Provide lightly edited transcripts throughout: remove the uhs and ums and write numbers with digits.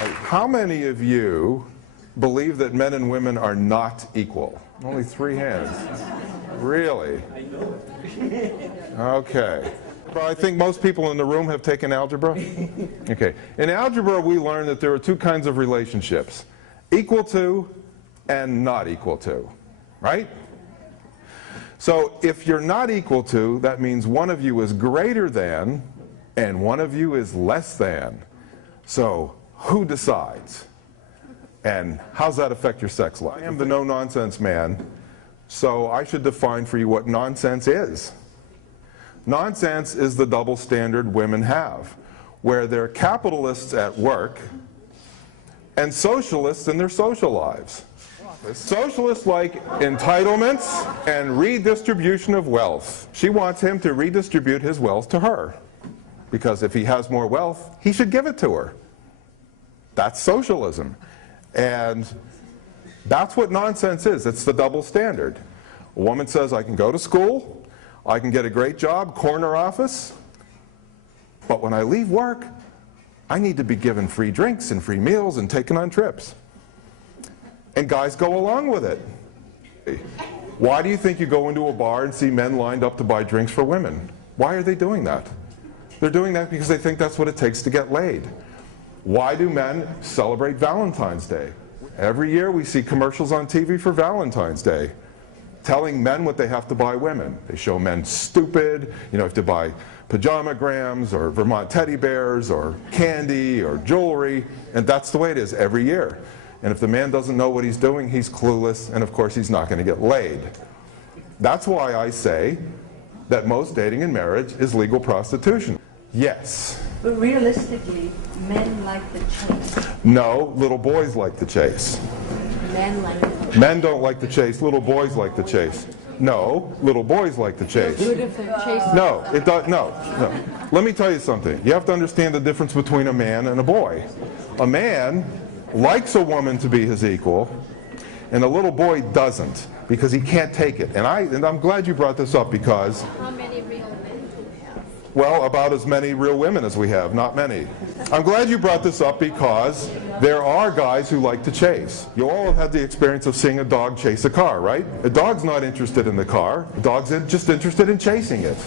How many of you believe that men and women are not equal? Only 3 hands. Really? Okay. Well, I think most people in the room have taken algebra. Okay. In algebra, we learned that there are 2 kinds of relationships: equal to and not equal to, right? So if you're not equal to, that means one of you is greater than and one of you is less than. So who decides? And how does that affect your sex life? I am the no-nonsense man, so I should define for you what nonsense is. Nonsense is the double standard women have, where they're capitalists at work and socialists in their social lives. Socialists like entitlements and redistribution of wealth. She wants him to redistribute his wealth to her, because if he has more wealth, he should give it to her. That's socialism. And that's what nonsense is. It's the double standard. A woman says, I can go to school, I can get a great job, corner office, but when I leave work, I need to be given free drinks and free meals and taken on trips. And guys go along with it. Why do you think you go into a bar and see men lined up to buy drinks for women? Why are they doing that? They're doing that because they think that's what it takes to get laid. Why do men celebrate Valentine's Day? Every year we see commercials on TV for Valentine's Day telling men what they have to buy women. They show men stupid, you have to buy pajamagrams or Vermont teddy bears or candy or jewelry, and that's the way it is every year. And if the man doesn't know what he's doing, he's clueless, and of course he's not going to get laid. That's why I say that most dating and marriage is legal prostitution. Yes. But realistically, men like the chase. No, little boys like the chase. Men like the chase. Men don't like the chase, little boys like the chase. No, little boys like the chase. Good if they're chasing. No, it does. No. Let me tell you something. You have to understand the difference between a man and a boy. A man likes a woman to be his equal, and a little boy doesn't, because he can't take it. And I'm glad you brought this up, because How many real men do we have? well, about as many real women as we have, not many. I'm glad you brought this up, because there are guys who like to chase. You all have had the experience of seeing a dog chase a car, right? A dog's not interested in the car. A dog's just interested in chasing it.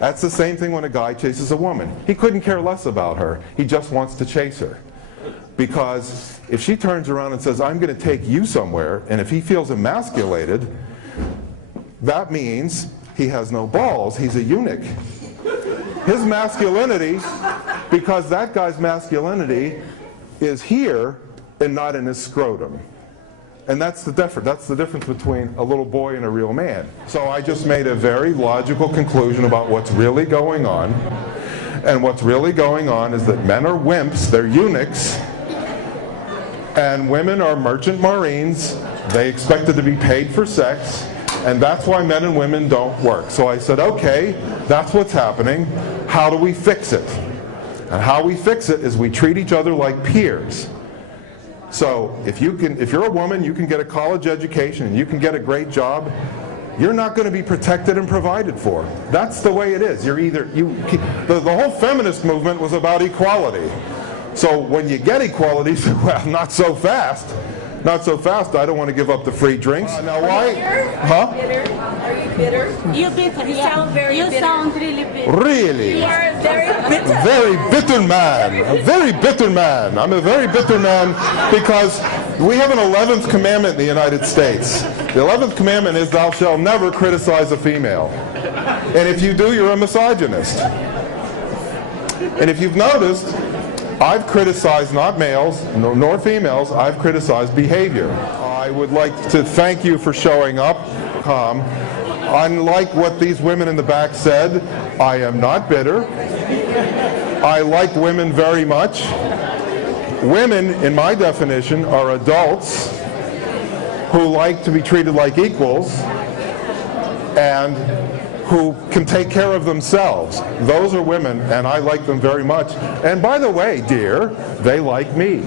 That's the same thing when a guy chases a woman. He couldn't care less about her. He just wants to chase her. Because if she turns around and says, I'm going to take you somewhere, and if he feels emasculated, that means he has no balls. He's a eunuch. His masculinity, because that guy's masculinity is here and not in his scrotum. And that's the difference. That's the difference between a little boy and a real man. So I just made a very logical conclusion about what's really going on. And what's really going on is that men are wimps, they're eunuchs, and women are merchant marines. They expected to be paid for sex, and that's why men and women don't work. So I said, okay, that's what's happening. How do we fix it? And how we fix it is we treat each other like peers. So if you're a woman, you can get a college education and you can get a great job. You're not going to be protected and provided for. That's the way it is. The whole feminist movement was about equality. So when you get equality, well, not so fast. Not so fast. I don't want to give up the free drinks. Now why? Huh? Bitter? Are you bitter? You're bitter. You sound very bitter. You sound really bitter. Really? You are very bitter. Very bitter man. A very bitter man. I'm a very bitter man because we have an 11th commandment in the United States. The 11th commandment is, thou shalt never criticize a female. And if you do, you're a misogynist. And if you've noticed, I've criticized not males nor females, I've criticized behavior. I would like to thank you for showing up. Unlike what these women in the back said, I am not bitter. I like women very much. Women, in my definition, are adults who like to be treated like equals and who can take care of themselves. Those are women, and I like them very much. And by the way, dear, they like me.